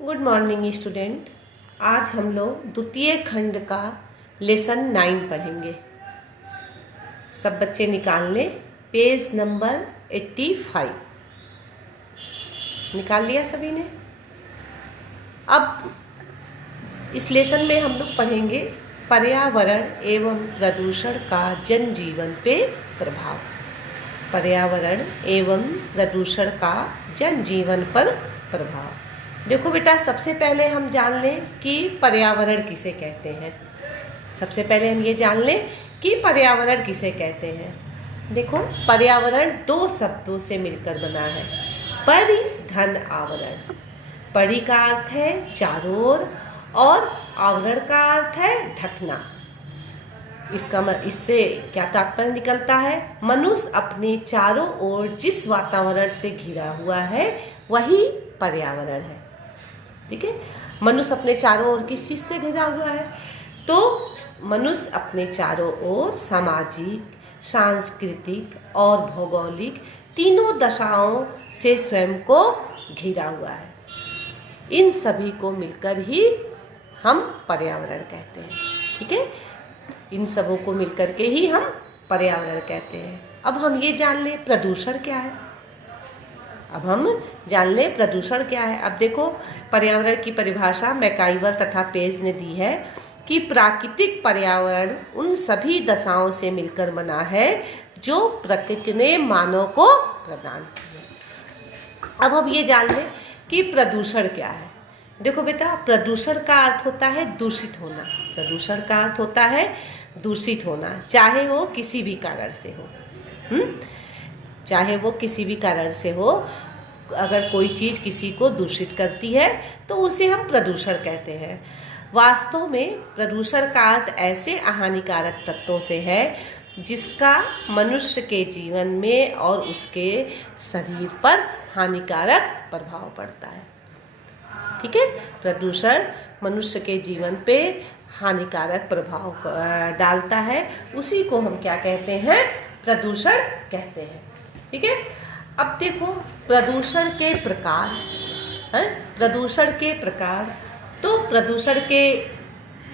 Good morning student. आज हम लोग द्वितीय खंड का लेसन 9 पढ़ेंगे। सब बच्चे निकाल लें पेज नंबर 85। निकाल लिया सभी ने? अब इस लेसन में हम लोग पढ़ेंगे पर्यावरण एवं प्रदूषण का जनजीवन पे प्रभाव। पर्यावरण एवं प्रदूषण का जनजीवन पर प्रभाव। देखो बेटा, सबसे पहले हम जान लें कि पर्यावरण किसे कहते हैं। सबसे पहले हम ये जान लें कि पर्यावरण किसे कहते हैं। देखो, पर्यावरण दो शब्दों से मिलकर बना है। परि धन आवरण। परि का अर्थ है चारों ओर और आवरण का अर्थ है ढकना। इससे क्या तात्पर्य निकलता है? मनुष्य अपने चारों ओर जिस वातावरण से घिरा हुआ है वही पर्यावरण है। ठीक है, मनुष्य अपने चारों ओर किस चीज से घिरा हुआ है? तो मनुष्य अपने चारों ओर सामाजिक, सांस्कृतिक और भौगोलिक तीनों दशाओं से स्वयं को घिरा हुआ है। इन सभी को मिलकर ही हम पर्यावरण कहते हैं। ठीक है, इन सबों को मिलकर के ही हम पर्यावरण कहते हैं। अब हम ये जान लें प्रदूषण क्या है। अब हम जान लें प्रदूषण क्या है। अब देखो, पर्यावरण की परिभाषा मैकाइवर तथा पेज ने दी है कि प्राकृतिक पर्यावरण उन सभी दशाओं से मिलकर बना है जो प्रकृति ने मानव को प्रदान की है। अब हम ये जान लें कि प्रदूषण क्या है। देखो बेटा, प्रदूषण का अर्थ होता है दूषित होना। प्रदूषण का अर्थ होता है दूषित होना, चाहे वो किसी भी कारण से हो। चाहे वो किसी भी कारण से हो, अगर कोई चीज़ किसी को दूषित करती है तो उसे हम प्रदूषण कहते हैं। वास्तव में प्रदूषण का अर्थ ऐसे हानिकारक तत्वों से है जिसका मनुष्य के जीवन में और उसके शरीर पर हानिकारक प्रभाव पड़ता है। ठीक है, प्रदूषण मनुष्य के जीवन पे हानिकारक प्रभाव डालता है, उसी को हम क्या कहते हैं? प्रदूषण कहते हैं। ठीक है, अब देखो प्रदूषण के प्रकार हैं। प्रदूषण के प्रकार, तो प्रदूषण के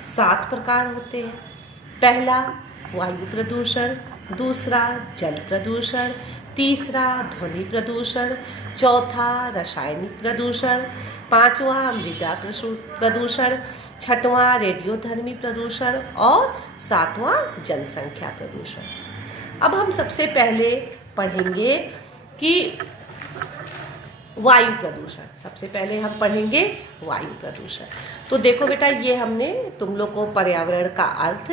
7 प्रकार होते हैं। पहला वायु प्रदूषण, दूसरा जल प्रदूषण, तीसरा ध्वनि प्रदूषण, चौथा रासायनिक प्रदूषण, पांचवा मृदा प्रदूषण, छठवां रेडियोधर्मी प्रदूषण और सातवां जनसंख्या प्रदूषण। अब हम सबसे पहले पढ़ेंगे कि वायु प्रदूषण। सबसे पहले हम पढ़ेंगे वायु प्रदूषण। तो देखो बेटा, ये हमने तुम लोग को पर्यावरण का अर्थ,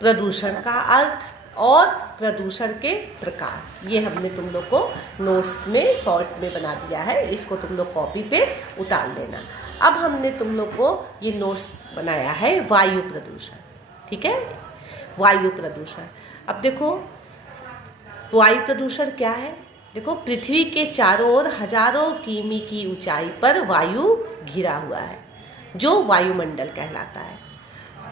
प्रदूषण का अर्थ और प्रदूषण के प्रकार, ये हमने तुम लोग को नोट्स में शॉर्ट में बना दिया है। इसको तुम लोग कॉपी पे उतार लेना। अब हमने तुम लोग को ये नोट्स बनाया है वायु प्रदूषण। ठीक है, वायु प्रदूषण। अब देखो, वायु प्रदूषण क्या है। देखो, पृथ्वी के चारों ओर हजारों किमी की ऊंचाई पर वायु घिरा हुआ है जो वायुमंडल कहलाता है।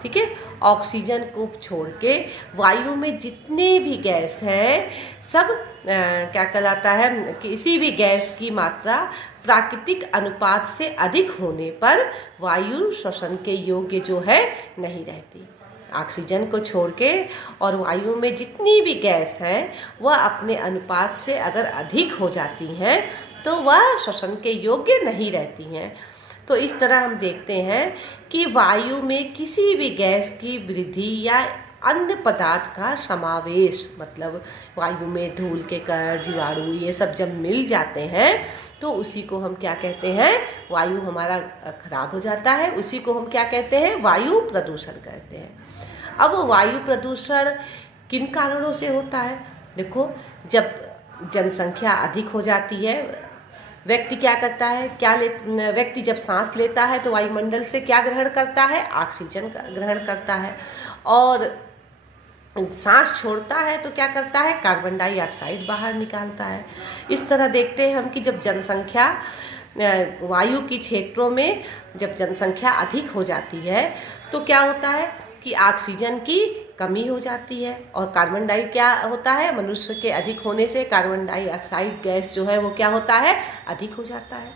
ठीक है, ऑक्सीजन को छोड़ के वायु में जितने भी गैस हैं सब क्या कहलाता है? किसी भी गैस की मात्रा प्राकृतिक अनुपात से अधिक होने पर वायु श्वसन के योग्य जो है नहीं रहती। ऑक्सीजन को छोड़ के और वायु में जितनी भी गैस हैं वह अपने अनुपात से अगर अधिक हो जाती हैं तो वह श्वसन के योग्य नहीं रहती हैं। तो इस तरह हम देखते हैं कि वायु में किसी भी गैस की वृद्धि या अन्य पदार्थ का समावेश, मतलब वायु में धूल के कण, जीवाणु, ये सब जब मिल जाते हैं तो उसी को हम क्या कहते हैं? वायु हमारा खराब हो जाता है। उसी को हम क्या कहते हैं? वायु प्रदूषण कहते हैं। अब वायु प्रदूषण किन कारणों से होता है? देखो, जब जनसंख्या अधिक हो जाती है, व्यक्ति क्या करता है? व्यक्ति जब सांस लेता है तो वायुमंडल से क्या ग्रहण करता है? ऑक्सीजन का ग्रहण करता है। और सांस छोड़ता है तो क्या करता है? कार्बन डाइऑक्साइड बाहर निकालता है। इस तरह देखते हैं हम कि जब जनसंख्या वायु की क्षेत्रों में जब जनसंख्या अधिक हो जाती है तो क्या होता है कि ऑक्सीजन की कमी हो जाती है और कार्बन डाई क्या होता है? मनुष्य के अधिक होने से कार्बन डाइऑक्साइड गैस जो है वो क्या होता है? अधिक हो जाता है।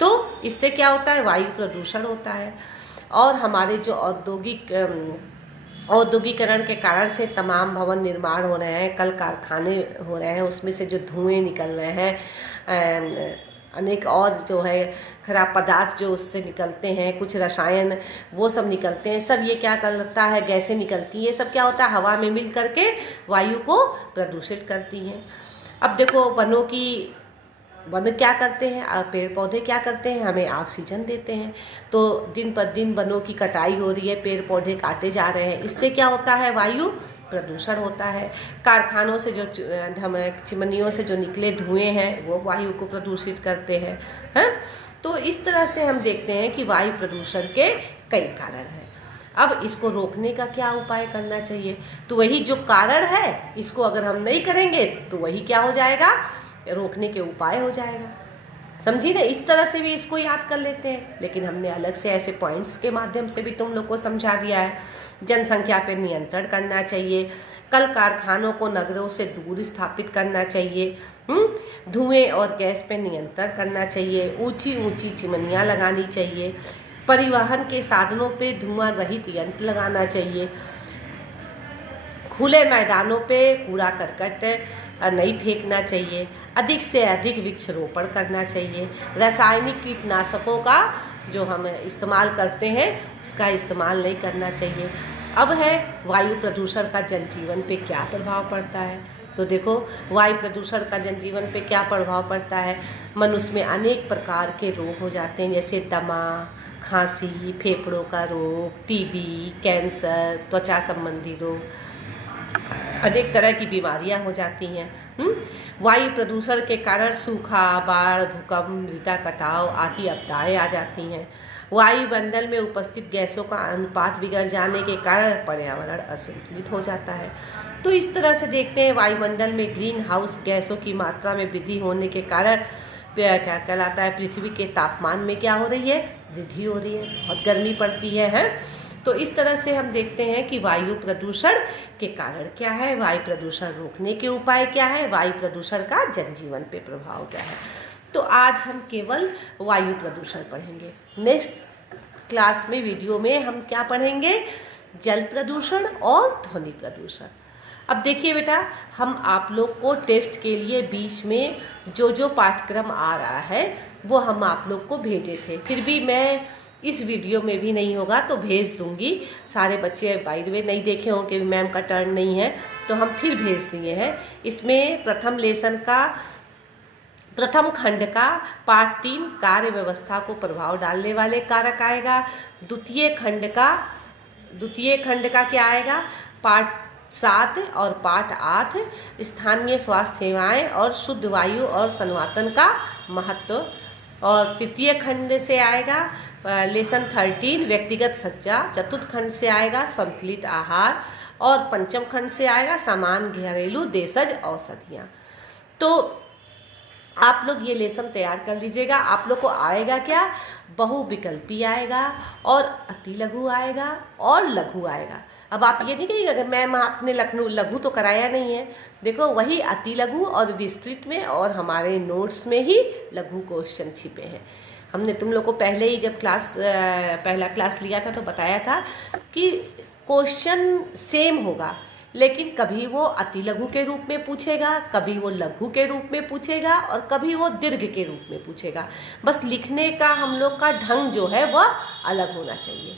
तो इससे क्या होता है, वायु प्रदूषण होता है। और हमारे जो औद्योगिकरण के कारण से तमाम भवन निर्माण हो रहे हैं, कल कारखाने हो रहे हैं, उसमें से जो धुएं निकल रहे हैं, अनेक और जो है खराब पदार्थ जो उससे निकलते हैं, कुछ रसायन वो सब निकलते हैं, सब ये क्या करता है, गैसें निकलती हैं, ये सब क्या होता है, हवा में मिल करके वायु को प्रदूषित करती हैं। अब देखो वन क्या करते हैं, पेड़ पौधे क्या करते हैं, हमें ऑक्सीजन देते हैं। तो दिन पर दिन वनों की कटाई हो रही है, पेड़ पौधे काटे जा रहे हैं, इससे क्या होता है, वायु प्रदूषण होता है। कारखानों से जो चिमनियों से जो निकले धुएं हैं वो वायु को प्रदूषित करते हैं। तो इस तरह से हम देखते हैं कि वायु प्रदूषण के कई कारण हैं। अब इसको रोकने का क्या उपाय करना चाहिए, तो वही जो कारण है इसको अगर हम नहीं करेंगे तो वही क्या हो जाएगा, रोकने के उपाय हो जाएगा। समझी ना, इस तरह से भी इसको याद कर लेते हैं, लेकिन हमने अलग से ऐसे पॉइंट्स के माध्यम से भी तुम लोग को समझा दिया है। जनसंख्या पे नियंत्रण करना चाहिए, कल कारखानों को नगरों से दूर स्थापित करना चाहिए, धुएं और गैस पे नियंत्रण करना चाहिए, ऊंची ऊंची चिमनियाँ लगानी चाहिए, परिवहन के साधनों पे धुआं रहित यंत्र लगाना चाहिए, खुले मैदानों पे कूड़ा करकट नहीं फेंकना चाहिए, अधिक से अधिक वृक्षारोपण करना चाहिए, रासायनिक कीटनाशकों का जो हम इस्तेमाल करते हैं उसका इस्तेमाल नहीं करना चाहिए। अब है वायु प्रदूषण का जनजीवन पे क्या प्रभाव पड़ता है, तो देखो वायु प्रदूषण का जनजीवन पे क्या प्रभाव पड़ता है। मनुष्य में अनेक प्रकार के रोग हो जाते हैं, जैसे दमा, खांसी, फेफड़ों का रोग, टीबी, कैंसर, त्वचा संबंधी रोग, अनेक तरह की बीमारियां हो जाती हैं। वायु प्रदूषण के कारण सूखा, बाढ़, भूकंप, मृदा कटाव आदि आपदाएं आ जाती हैं। वायुमंडल में उपस्थित गैसों का अनुपात बिगड़ जाने के कारण पर्यावरण असंतुलित हो जाता है। तो इस तरह से देखते हैं वायुमंडल में ग्रीन हाउस गैसों की मात्रा में वृद्धि होने के कारण क्या कहलाता है, पृथ्वी के तापमान में क्या हो रही है, वृद्धि हो रही है, बहुत गर्मी पड़ती है। तो इस तरह से हम देखते हैं कि वायु प्रदूषण के कारण क्या है, वायु प्रदूषण रोकने के उपाय क्या है, वायु प्रदूषण का जनजीवन पे प्रभाव क्या है। तो आज हम केवल वायु प्रदूषण पढ़ेंगे। नेक्स्ट क्लास में, वीडियो में हम क्या पढ़ेंगे, जल प्रदूषण और ध्वनि प्रदूषण। अब देखिए बेटा, हम आप लोग को टेस्ट के लिए बीच में जो पाठ्यक्रम आ रहा है वो हम आप लोग को भेजे थे, फिर भी मैं इस वीडियो में भी नहीं होगा तो भेज दूंगी। सारे बच्चे बाय द वे नहीं देखे हों कि मैम का टर्न नहीं है, तो हम फिर भेज दिए हैं। इसमें प्रथम खंड का पार्ट 3 कार्य व्यवस्था को प्रभाव डालने वाले कारक आएगा। द्वितीय खंड का क्या आएगा, पार्ट 7 और पार्ट 8 स्थानीय स्वास्थ्य सेवाएं और शुद्ध वायु और सन्वातन का महत्व। और तृतीय खंड से आएगा लेसन 13 व्यक्तिगत सज्जा। चतुर्थ खंड से आएगा संतुलित आहार और पंचम खंड से आएगा सामान्य घरेलू देशज औषधियाँ। तो आप लोग ये लेसन तैयार कर लीजिएगा। आप लोग को आएगा क्या, बहुविकल्पी आएगा और अति लघु आएगा और लघु आएगा। अब आप ये नहीं कहिएगा कि मैम आपने लघु तो कराया नहीं है। देखो वही अति लघु और विस्तृत में और हमारे नोट्स में ही लघु क्वेश्चन छिपे हैं। हमने तुम लोग को पहले ही जब पहला क्लास लिया था तो बताया था कि क्वेश्चन सेम होगा, लेकिन कभी वो अति लघु के रूप में पूछेगा, कभी वो लघु के रूप में पूछेगा और कभी वो दीर्घ के रूप में पूछेगा। बस लिखने का हम लोग का ढंग जो है वह अलग होना चाहिए,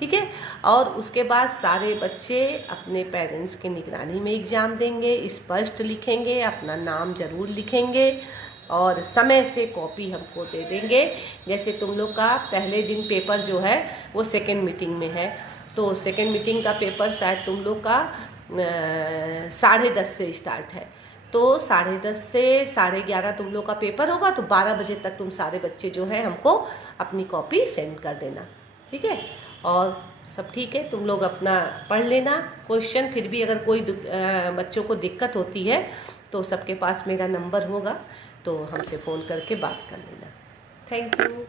ठीक है। और उसके बाद सारे बच्चे अपने पेरेंट्स के निगरानी में एग्ज़ाम देंगे, स्पष्ट लिखेंगे, अपना नाम जरूर लिखेंगे और समय से कॉपी हमको दे देंगे। जैसे तुम लोग का पहले दिन पेपर जो है वो सेकेंड मीटिंग में है, तो सेकेंड मीटिंग का पेपर शायद तुम लोग का 10:30 से स्टार्ट है, तो 10:30 से 11:30 तुम लोग का पेपर होगा। तो 12 बजे तक तुम सारे बच्चे जो है हमको अपनी कॉपी सेंड कर देना, ठीक है। और सब ठीक है, तुम लोग अपना पढ़ लेना क्वेश्चन। फिर भी अगर कोई बच्चों को दिक्कत होती है तो सबके पास मेरा नंबर होगा, तो हमसे फ़ोन करके बात कर लेना। Thank you.